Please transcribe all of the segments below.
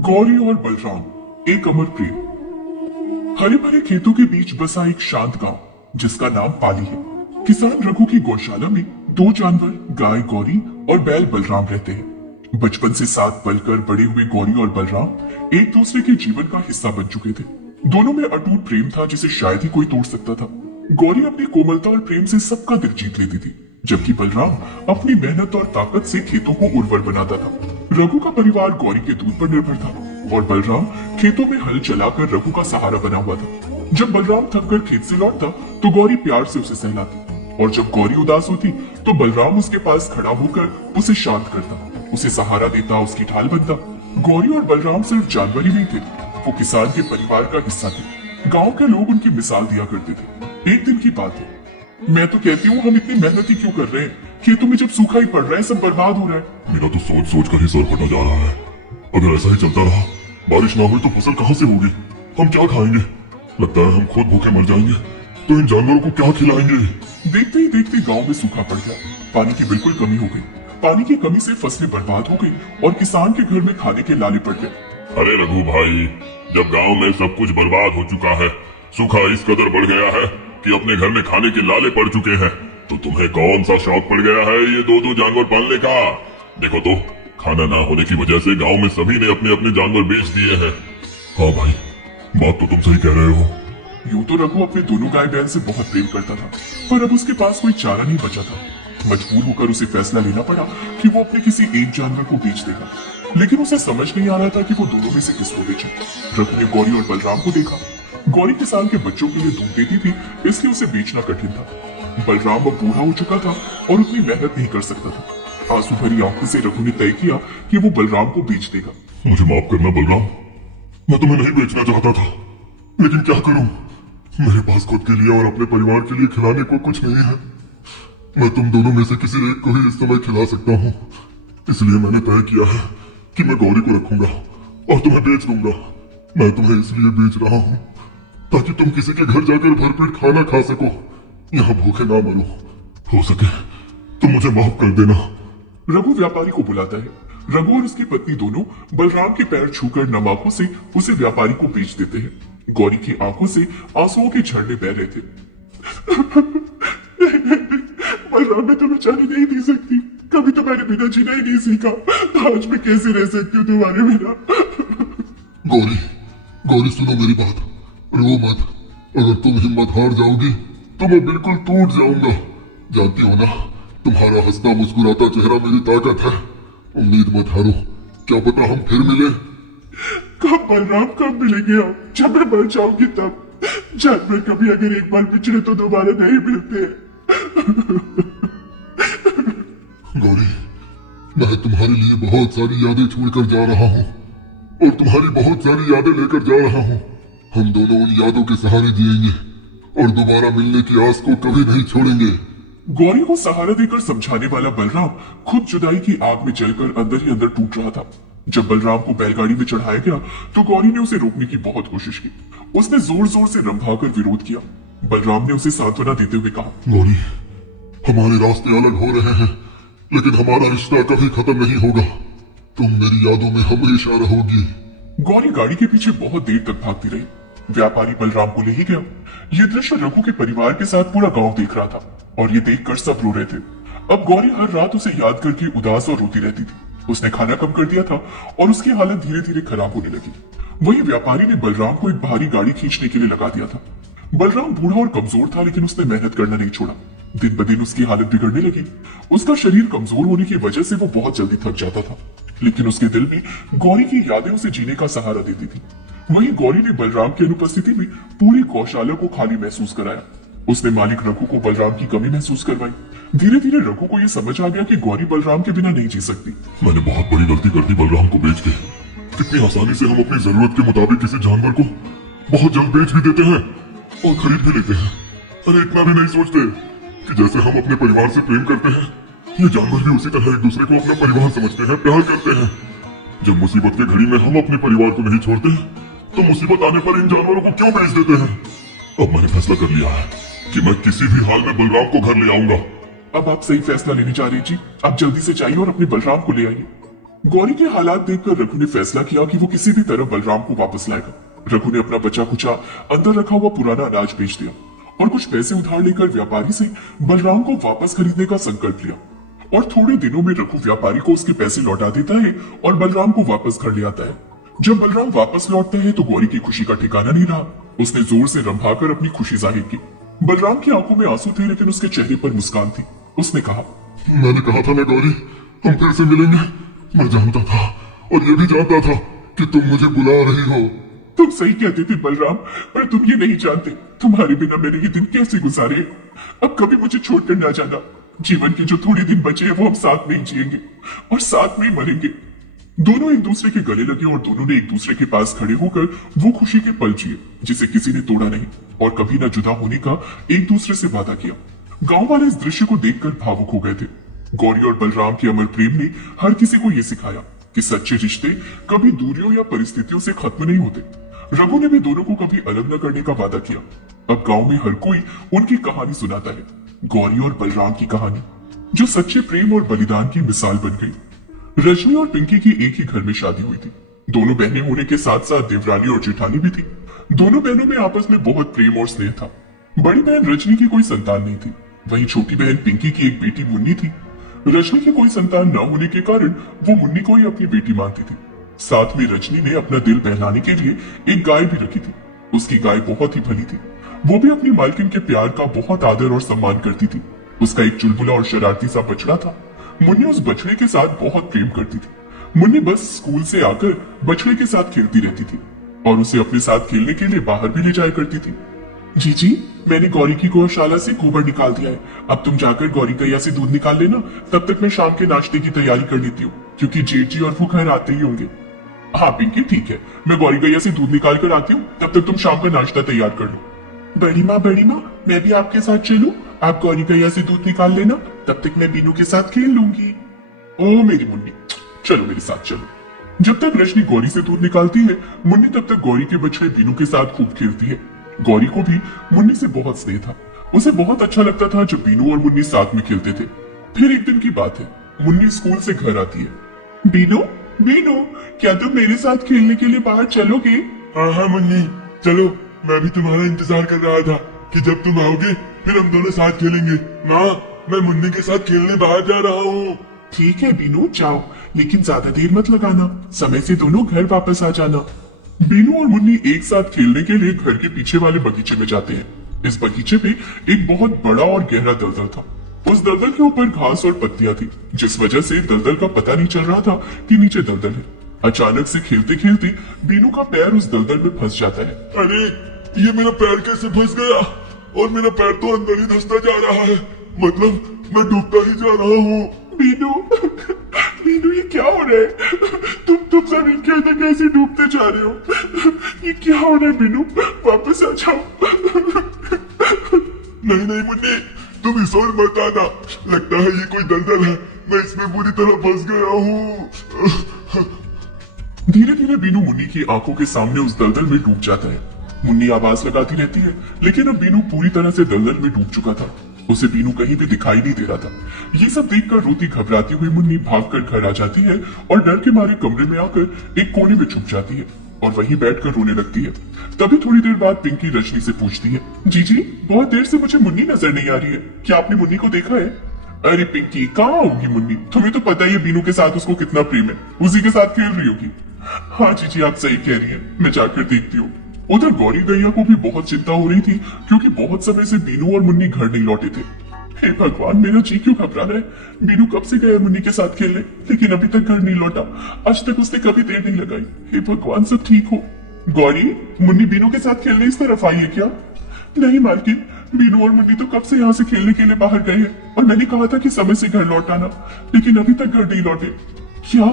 गौरी और बलराम एक अमर प्रेम। हरे भरे खेतों के बीच बसा एक शांत गांव जिसका नाम पाली है। किसान रघु की गौशाला में दो जानवर गाय गौरी और बैल बलराम रहते हैं। बचपन से साथ पलकर बड़े हुए गौरी और बलराम एक दूसरे के जीवन का हिस्सा बन चुके थे। दोनों में अटूट प्रेम था जिसे शायद ही कोई तोड़ सकता था। गौरी अपनी कोमलता और प्रेम से सबका दिल जीत लेती थी, जबकि बलराम अपनी मेहनत और ताकत से खेतों को उर्वर बनाता था। रघु का परिवार गौरी के दूध पर निर्भर था और बलराम खेतों में हल चलाकर रघु का सहारा बना हुआ था। जब बलराम थककर खेत से लौटता तो गौरी प्यार से उसे सहलाती, और जब गौरी उदास होती तो बलराम उसके पास खड़ा होकर उसे शांत करता, उसे सहारा देता, उसकी ढाल बनता। गौरी और बलराम सिर्फ जानवर ही नहीं थे, वो किसान के परिवार का हिस्सा थे। गांव के लोग उनकी मिसाल दिया करते थे। एक दिन की बात है, मैं तो कहती हूँ हम इतनी मेहनत ही क्यों कर रहे हैं, खेतों में जब सूखा ही पड़ रहा है, सब बर्बाद हो रहा है। मेरा तो सोच सोच कर ही सर फटा जा रहा है। अगर ऐसा ही चलता रहा, बारिश ना हुई तो फसल कहाँ से होगी, हम क्या खाएंगे? लगता है हम खुद भूखे मर जाएंगे, तो इन जानवरों को क्या खिलाएंगे? देखते ही देखते गांव में सूखा पड़ गया। पानी की बिल्कुल कमी हो गई। पानी की कमी से फसलें बर्बाद हो गई और किसान के घर में खाने के लाले पड़ गए। अरे रघु भाई, जब गांव में सब कुछ बर्बाद हो चुका है, सूखा इस कदर बढ़ गया है कि अपने घर में खाने के लाले पड़ चुके हैं, तो तुम्हें कौन सा शौक पड़ गया है ये दो जानवर पालने का? देखो तो, खाना ना होने की वजह से गांव में सभी ने अपने अपने जानवर बेच दिए हैं। हाँ भाई, बात तो तुम सही कह रहे हो। यूं तो रघु अपने दोनों गाय बैल से बहुत प्रेम करता था, पर अब उसके पास कोई चारा नहीं बचा था। मजबूर होकर उसे फैसला लेना पड़ा कि वो अपने किसी एक जानवर को बेच देगा, लेकिन उसे समझ नहीं आ रहा था कि वो दोनों में से किसको बेचे। रघु ने गौरी और बलराम को देखा। गौरी किसान के बच्चों के लिए दूध देती थी, इसलिए उसे बेचना कठिन था। बलराम अब बूढ़ा हो चुका था और उतनी मेहनत नहीं कर सकता था। आंसू भरी आंखों से रघु ने तय किया कि वो बलराम को बेच देगा। मुझे माफ करना बलराम, मैं तुम्हें नहीं बेचना चाहता था, लेकिन क्या करूं, मेरे पास खुद के लिए और अपने परिवार के लिए खिलाने को कुछ नहीं है। मैं तुम दोनों में से किसी एक को ही इस समय खिला सकता हूँ, इसलिए मैंने तय किया है कि मैं गौरी को रखूंगा और तुम्हें बेच दूंगा। मैं तुम्हें इसलिए बेच रहा हूँ ताकि तुम किसी के घर जाकर भरपेट खाना खा सको, यहाँ भूखे ना मरो। हो सके तो मुझे माफ कर देना। रघु व्यापारी को बुलाता है। रघु और उसकी पत्नी दोनों बलराम के पैर छूकर नम आंखों से उसे व्यापारी को बेच देते हैं। गौरी की आंखों से आंसुओं के झरने बह रहे थे। बलराम, मैं तुम्हें जाने नहीं दे सकती, कभी तुम्हारे बिना जीना ही नहीं सीखा, आज मैं कैसे रह सकती हूँ तुम्हारे बिना? गौरी, गौरी सुनो मेरी बात, रो मत। अगर तुम हिम्मत हार जाओगी तो मैं बिल्कुल टूट जाऊंगा। जानती हो ना, तुम्हारा हंसता मुस्कुराता चेहरा मेरी ताकत है। उम्मीद मत हारो, क्या पता हम फिर मिले। कब बलराम, कब मिलेंगे हम? जब मैं मर जाऊंगी तब। जानवर कभी अगर एक बार बिछड़े तो दोबारा नहीं मिलते। गौरी, मैं तुम्हारे लिए बहुत सारी यादें छोड़कर जा रहा हूँ और तुम्हारी बहुत सारी यादें लेकर जा रहा हूँ। हम दोनों उन यादों के सहारे जिएंगे और दोबारा मिलने की आस को कभी नहीं छोड़ेंगे। गौरी को सहारा देकर समझाने वाला बलराम खुद जुदाई की आग में जलकर अंदर ही अंदर टूट रहा था। जब बलराम को बैलगाड़ी में चढ़ाया गया तो गौरी ने उसे रोकने की बहुत कोशिश की। उसने जोर जोर से रंभाकर विरोध किया। बलराम ने उसे सांत्वना देते हुए कहा, गौरी, हमारे रास्ते अलग हो रहे हैं, लेकिन हमारा रिश्ता कभी खत्म नहीं होगा। तुम मेरी यादों में हमेशा रहोगी। गौरी गाड़ी के पीछे बहुत देर तक भागती रही। व्यापारी बलराम को ले ही गया। ये दृश्य रघु के परिवार के साथ पूरा गांव देख रहा था और ये देखकर सब रो रहे थे। अब गौरी हर रात उसे याद करके उदास और रोती रहती थी। उसने खाना कम कर दिया था और उसकी हालत धीरे धीरे खराब होने लगी। वहीं व्यापारी ने बलराम को एक भारी गाड़ी खींचने के लिए लगा दिया था। बलराम बूढ़ा और कमजोर था, लेकिन उसने मेहनत करना नहीं छोड़ा। दिन ब दिन उसकी हालत बिगड़ने लगी। उसका शरीर कमजोर होने की वजह से वो बहुत जल्दी थक जाता था, लेकिन उसके दिल में गौरी की यादें उसे जीने का सहारा देती थी। वहीं गौरी ने बलराम की अनुपस्थिति में पूरी गौशाला को खाली महसूस कराया। उसने मालिक रघु को बलराम की कमी महसूस करवाई। धीरे धीरे रघु को यह समझ आ गया कि गौरी बलराम के बिना नहीं जी सकती। मैंने बहुत बड़ी गलती कर दी बलराम को बेच के। कितनी आसानी से हम अपनी जरूरत के मुताबिक किसी जानवर को बहुत जल्द बेच भी देते हैं और खरीद भी लेते हैं। अरे इतना भी नहीं सोचते कि जैसे हम अपने परिवार से प्रेम करते हैं, ये जानवर भी उसी तरह एक दूसरे को अपना परिवार समझते हैं, प्यार करते हैं। जब मुसीबत की घड़ी में हम अपने परिवार को नहीं छोड़ते, तो मुसीबत आने पर इन जानवरों को क्यों बेच देते हैं? अब मैंने फैसला कर लिया है कि मैं किसी भी हाल में बलराम को घर ले आऊंगा। अब आप सही फैसला लेने जा रही जी। आप जल्दी से जाइए और अपने बलराम को ले आइए। गौरी के हालात देखकर रघु ने फैसला किया कि वो किसी भी तरह बलराम को वापस लाएगा। रघु ने अपना बचा कुचा अंदर रखा हुआ पुराना अनाज बेच दिया और कुछ पैसे उधार लेकर व्यापारी से बलराम को वापस खरीदने का संकल्प लिया। और थोड़े दिनों में रघु व्यापारी को उसके पैसे लौटा देता है और बलराम को वापस घर ले आता है। जब बलराम वापस लौटता है तो गौरी की खुशी का ठिकाना नहीं रहा। उसने जोर से रंभाकर अपनी खुशी जाहिर की। बलराम की आंखों में आंसू थे लेकिन उसके चेहरे पर मुस्कान थी। उसने कहा, मैंने कहा था ना गौरी, हम फिर से मिलेंगे। मैं जानता था और ये भी जानता था कि तुम मुझे बुला रही हो। तुम सही कहते थे बलराम, पर तुम ये नहीं जानते तुम्हारे बिना मैंने ये दिन कैसे गुजारे। अब कभी मुझे छोड़कर ना जाना। जीवन के जो थोड़े दिन बचे हैं वो हम साथ में ही जिएंगे और साथ में ही मरेंगे। दोनों एक दूसरे के गले लगे और दोनों ने एक दूसरे के पास खड़े होकर वो खुशी के पल जिए जिसे किसी ने तोड़ा नहीं और कभी ना जुदा होने का एक दूसरे से वादा किया। गांव वाले इस दृश्य को देखकर भावुक हो गए थे। गौरी और बलराम के अमर प्रेम ने हर किसी को यह सिखाया कि सच्चे रिश्ते कभी दूरियों या परिस्थितियों से खत्म नहीं होते। रघु ने भी दोनों को कभी अलग न करने का वादा किया। अब गांव में हर कोई उनकी कहानी सुनाता है, गौरी और बलराम की कहानी, जो सच्चे प्रेम और बलिदान की मिसाल बन गई। रजनी और पिंकी की एक ही घर में शादी हुई थी। दोनों बहनें होने के साथ साथ देवरानी और जेठानी भी थी। दोनों बहनों में आपस में बहुत प्रेम और स्नेह था। बड़ी बहन रजनी की कोई संतान नहीं थी, वहीं छोटी बहन पिंकी की एक बेटी मुन्नी थी। रजनी की कोई संतान न होने के कारण वो मुन्नी को ही अपनी बेटी मानती थी। साथ में रजनी ने अपना दिल बहलाने के लिए एक गाय भी रखी थी। उसकी गाय बहुत ही भली थी। वो भी अपनी मालकिन के प्यार का बहुत आदर और सम्मान करती थी। उसका एक चुलबुला और शरारती सा बछड़ा था। मुन्नी उस बछड़े के साथ बहुत प्रेम करती थी। मुन्नी बस स्कूल से आकर बछड़े के साथ खेलती रहती थी और उसे अपने साथ खेलने के लिए बाहर भी ले जाया करती थी। जीजी, मैंने गौरी की गौशाला से गोबर निकाल दिया है। अब तुम जाकर गौरी गैया से दूध निकाल लेना। तब तक मैं शाम के नाश्ते की तैयारी कर लेती हूँ, क्योंकि जेठ जी और वो घर आते ही होंगे। हाँ पिंकी, ठीक है, मैं गौरी गैया से दूध निकाल कर आती हूँ। तब तक तुम शाम का नाश्ता तैयार कर लो। बड़ी माँ, मैं भी आपके साथ चलूं? आप गौरी गैया से दूध निकाल लेना, तब तक मैं बीनू के साथ खेल लूंगी। ओ मेरी मुन्नी, चलो मेरे साथ चलो। जब तक रजनी गौरी से दूध निकालती है, मुन्नी तब तक गौरी के बछड़े बीनू के साथ खूब खेलती है। गौरी को भी मुन्नी से बहुत स्नेह था। उसे बहुत अच्छा लगता था जब बीनू और मुन्नी साथ में खेलते थे। फिर एक दिन की बात है, मुन्नी स्कूल से घर आती है। बीनू, बीनू, क्या तुम मेरे साथ खेलने के लिए बाहर चलोगे? हाँ हाँ मुन्नी, चलो। मैं भी तुम्हारा इंतजार कर रहा था कि जब तुम आओगे फिर हम दोनों साथ खेलेंगे। माँ, मैं मुन्नी के साथ खेलने बाहर जा रहा हूँ। ठीक है बीनू, जाओ, लेकिन ज्यादा देर मत लगाना। समय से दोनों घर वापस आ जाना। बीनू और मुन्नी एक साथ खेलने के लिए घर के पीछे वाले बगीचे में जाते हैं। इस बगीचे में एक बहुत बड़ा और गहरा दलदल था। उस दलदल के ऊपर घास और पत्तियां थी, जिस वजह से दलदल का पता नहीं चल रहा था कि नीचे दलदल है। अचानक से खेलते खेलते बीनू का पैर उस दलदल में फंस जाता है। अरे, ये मेरा पैर कैसे फंस गया? और मेरा पैर तो अंदर ही धंसता जा रहा है। मतलब मैं डूबता ही जा रहा हूँ। बीनू, बीनू, ये क्या हो रहा है? तुम जमीन के अंदर कैसे डूबते जा रहे हो? ये क्या हो रहा है बीनू? वापस आ जाओ। नहीं नहीं मुन्नी, तुम इस ओर मत आना। लगता है ये कोई दलदल है, मैं इसमें पूरी तरह फंस गया हूँ। धीरे धीरे बीनू मुन्नी की आंखों के सामने उस दलदल में डूब जाता है। मुन्नी आवाज लगाती रहती है, लेकिन अब बीनू पूरी तरह से दलदल में डूब चुका था। उसे बीनू कहीं भी दिखाई नहीं दे रहा था। ये सब देखकर रोती घबराती हुई मुन्नी भागकर घर आ जाती है और डर के मारे कमरे में आकर एक कोने में छुप जाती है और वहीं बैठकर रोने लगती है। तभी थोड़ी देर बाद पिंकी रजनी से पूछती है, जीजी, बहुत देर से मुझे मुन्नी नजर नहीं आ रही है। क्या आपने मुन्नी को देखा है? अरे पिंकी, कहाँ होगी मुन्नी? तुम्हें तो पता ही है बीनू के साथ उसको कितना प्रेम है। उसी के साथ खेल रही होगी। हाँ जीजी, आप सही कह रही है, मैं जाकर देखती हूँ। उधर गौरी गैया को भी बहुत चिंता हो रही थी, क्योंकि बहुत समय से बीनू और मुन्नी घर नहीं लौटे थे। हे भगवान, मेरा जी क्यों घबरा रहा है? बीनू कब से गया मुन्नी के साथ खेलने, लेकिन अभी तक घर नहीं लौटा। आज तक उसने कभी देर नहीं लगाई। हे भगवान, सब ठीक हो। गौरी, मुन्नी बीनू के साथ खेलने इस तरफ आई है क्या? नहीं मालकिन, बीनू और मुन्नी तो कब से यहाँ से खेलने के लिए बाहर गए हैं और मैंने कहा था कि समय से घर लौट आना, लेकिन अभी तक घर नहीं लौटे। क्या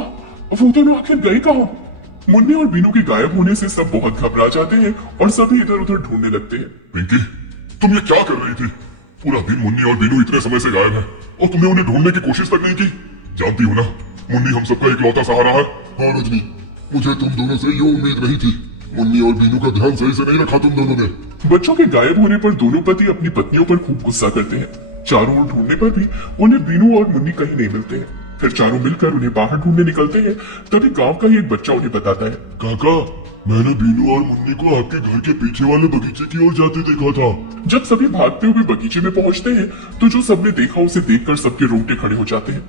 वो दोनों आखिर गए कहाँ? मुन्नी और बीनू के गायब होने से सब बहुत घबरा जाते हैं और सभी इधर उधर ढूंढने लगते हैं। पिंकी, तुम ये क्या कर रही थी? पूरा दिन मुन्नी और बीनू इतने समय से गायब है और तुमने उन्हें ढूंढने की कोशिश तक नहीं की। जानती हो ना, मुन्नी हम सबका इकलौता सहारा है। हाँ रजनी, मुझे तुम दोनों से ये उम्मीद नहीं थी। मुन्नी और बीनू का ध्यान सही से नहीं रखा तुम दोनों ने। बच्चों के गायब होने पर दोनों पति अपनी पत्नियों पर खूब गुस्सा करते हैं। चारों ओर ढूंढने पर भी उन्हें बीनू और मुन्नी कहीं नहीं मिलते हैं। फिर चारों मिलकर उन्हें बाहर ढूंढने निकलते हैं। तभी गांव का ही एक बच्चा उन्हें बताता है, काका, मैंने बीनू और मुन्नी को आपके घर के पीछे वाले बगीचे की ओर जाते देखा था। जब सभी भागते हुए बगीचे में पहुंचते हैं तो जो सबने देखा उसे देखकर सबके रोंगटे खड़े हो जाते हैं।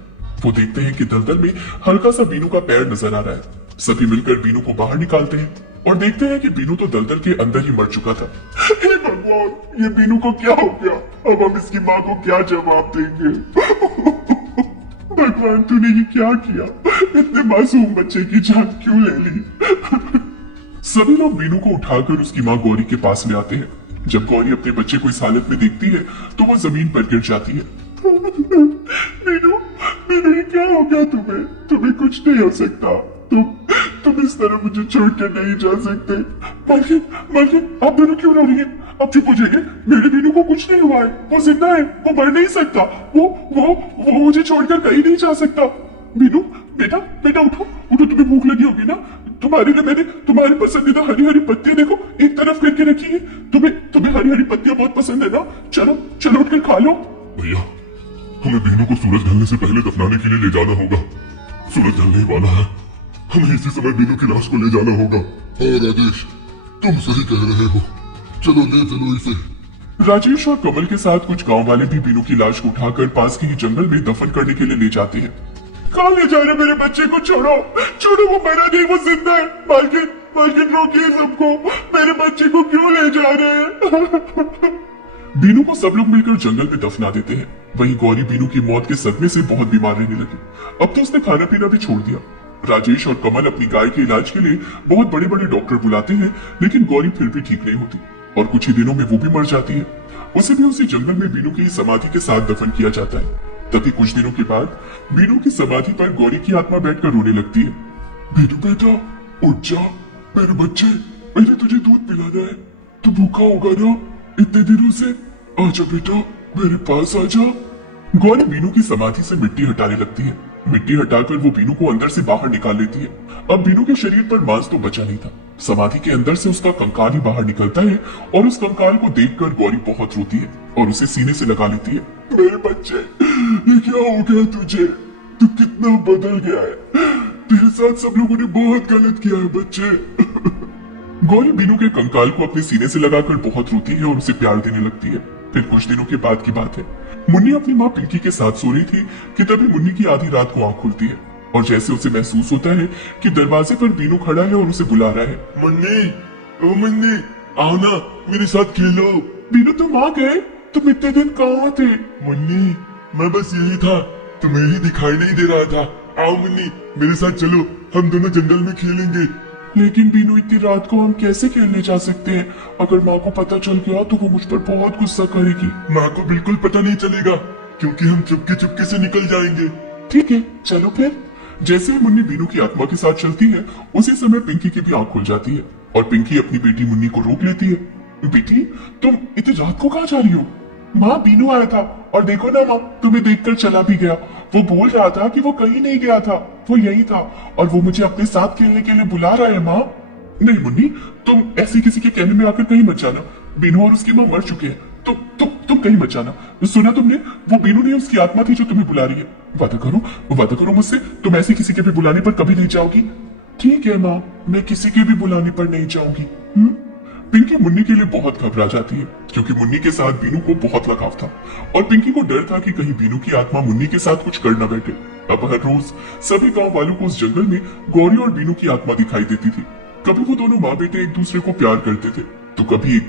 वो देखते हैं कि दलदल में हल्का सा बीनू का पैर नजर आ रहा है। सभी मिलकर बीनू को बाहर निकालते हैं और देखते हैं कि बीनू तो दलदल के अंदर ही मर चुका था। हे भगवान, ये बीनू को क्या हो गया? अब हम इसकी माँ को क्या जवाब देंगे? भगवान, तूने ये क्या किया? इतने मासूम बच्चे की जान क्यों ले ली? सभी लोग बीनू को उठाकर उसकी माँ गौरी के पास ले आते हैं। जब गौरी अपने बच्चे को इस हालत में देखती है तो वो जमीन पर गिर जाती है। बीनू, बीनू, ये क्या हो गया तुम्हें? तुम्हें कुछ नहीं हो सकता। तुम इस तरह मुझे छोड़ कर नहीं जा सकते। मालकिन, मालकिन, आप दोनों क्यों रो रही हैं? अब चुप हो जाइए। मेरे बीनू को कुछ नहीं हुआ है, वो जिंदा है, वो मर नहीं सकता। वो मुझे छोड़कर कहीं नहीं जा सकता। बीनू, बेटा, बेटा उठो, उठो, तुम्हें भूख लगी होगी ना? तुम्हारे लिए मैंने तुम्हारी पसंदीदा हरी हरी पत्तियां देखो एक तरफ करके रखी है। तुम्हें हरी हरी पत्तियां बहुत पसंद है ना? चलो चलो उठकर खा लो। भैया, हमें बीनू को सूरज ढलने से पहले दफनाने के लिए ले जाना होगा। सूरज ढलने ही वाला है, हमें इसी समय बीनू की लाश को ले जाना होगा। हाँ राजेश, तुम सही कह रहे हो, चलो ले चलो इसे। राजेश और कमल के साथ कुछ गांव वाले भी बीनू की लाश को उठाकर पास के ही जंगल में दफन करने के लिए ले जाते हैं। कहाँ ले जा रहे मेरे बच्चे को? छोड़ो, छोड़ो, वो मरा नहीं, वो जिंदा है। मालकिन, मालकिन, रोकिए सबको, मेरे बच्चे को क्यों ले जा रहे हैं? बीनू को सब लोग मिलकर जंगल में दफना देते हैं। वहीं गौरी बीनू की मौत के सदमे से बहुत बीमार रहने लगी। अब तो उसने खाना पीना भी छोड़ दिया। राजेश और कमल अपनी गाय के इलाज के लिए बहुत बड़े बड़े डॉक्टर बुलाते हैं, लेकिन गौरी फिर भी ठीक नहीं होती और कुछ ही दिनों में वो भी मर जाती है। उसे भी उसी जंगल में बीनू की समाधि के साथ दफन किया जाता है। तभी कुछ दिनों के बाद बीनू की समाधि पर गौरी की आत्मा बैठकर रोने लगती है। बीनू बेटा, उठ जा, मेरे बच्चे, मैंने तुझे दूध पिलाना है, तू भूखा होगा ना इतने दिनों से? आजा बेटा, मेरे पास आजा। गौरी बीनू की समाधि से मिट्टी हटाने लगती है। मिट्टी हटाकर वो बीनू को अंदर से बाहर निकाल लेती है। अब बीनू के शरीर पर मांस तो बचा नहीं था। समाधि के अंदर से उसका कंकाल ही बाहर निकलता है और उस कंकाल को देखकर गौरी बहुत रोती है और उसे सीने से लगा लेती है। मेरे बच्चे, ये क्या हो गया तुझे? तू कितना बदल गया है। तेरे साथ सब लोगों ने बहुत गलत किया है बच्चे। गौरी बीनू के कंकाल को अपने सीने से लगाकर बहुत रोती है और उसे प्यार देने लगती है। फिर कुछ दिनों के बाद की बात है। मुन्नी अपनी माँ पिंकी के साथ सो रही थी कि तभी मुन्नी की आधी रात को आंख खुलती है और जैसे उसे महसूस होता है कि दरवाजे पर बीनू खड़ा है और उसे बुला रहा है। मुन्नी, ओ मुन्नी, आओ ना, मेरे साथ खेलो। बीनू, तुम आ गए? तुम इतने दिन कहाँ थे? मुन्नी, मैं बस यही था, तुम्हें ही दिखाई नहीं दे रहा था। आओ मुन्नी, मेरे साथ चलो, हम दोनों जंगल में खेलेंगे। लेकिन बीनू, इतनी रात को हम कैसे खेलने जा सकते हैं? अगर माँ को पता चल गया तो वो मुझ पर बहुत गुस्सा करेगी। माँ को बिल्कुल पता नहीं चलेगा, क्योंकि हम चुपके चुपके से निकल जाएंगे। ठीक है, चलो फिर। जैसे ही मुन्नी बीनू की आत्मा के साथ चलती है, उसी समय पिंकी की भी आंख खुल जाती है और पिंकी अपनी बेटी मुन्नी को रोक लेती है। बेटी, तुम इतनी रात को कहाँ जा रही हो? माँ, बीनू आया था और देखो ना माँ, तुम्हें देखकर चला भी गया। वो बोल रहा था कि वो कहीं नहीं गया था, वो यही था और वो मुझे अपने साथ खेलने के लिए बुला रहा है। माँ, नहीं मुन्नी, तुम ऐसी किसी के कहने में आकर कहीं मत जाना। बीनू और उसकी माँ मर चुके हैं। तुम कहीं मत जाना। सुना तुमने? वो बीनू नहीं, उसकी आत्मा थी जो तुम्हें बुला रही है। वादा करो मुझसे, तुम ऐसे किसी के भी बुलाने पर कभी नहीं जाओगी। ठीक है माँ, मैं किसी के भी बुलाने पर नहीं जाऊंगी। पिंकी मुन्नी के लिए बहुत घबरा जाती है क्योंकि मुन्नी के साथ बीनू को बहुत लगाव था और पिंकी को डर था कि कहीं बीनू की आत्मा मुन्नी के साथ कुछ कर न बैठे। अब हर रोज सभी गांव वालों को उस जंगल में गौरी और बीनू की आत्मा दिखाई देती थी। कभी वो दोनों माँ बेटे एक दूसरे को प्यार करते थे तो कभी एक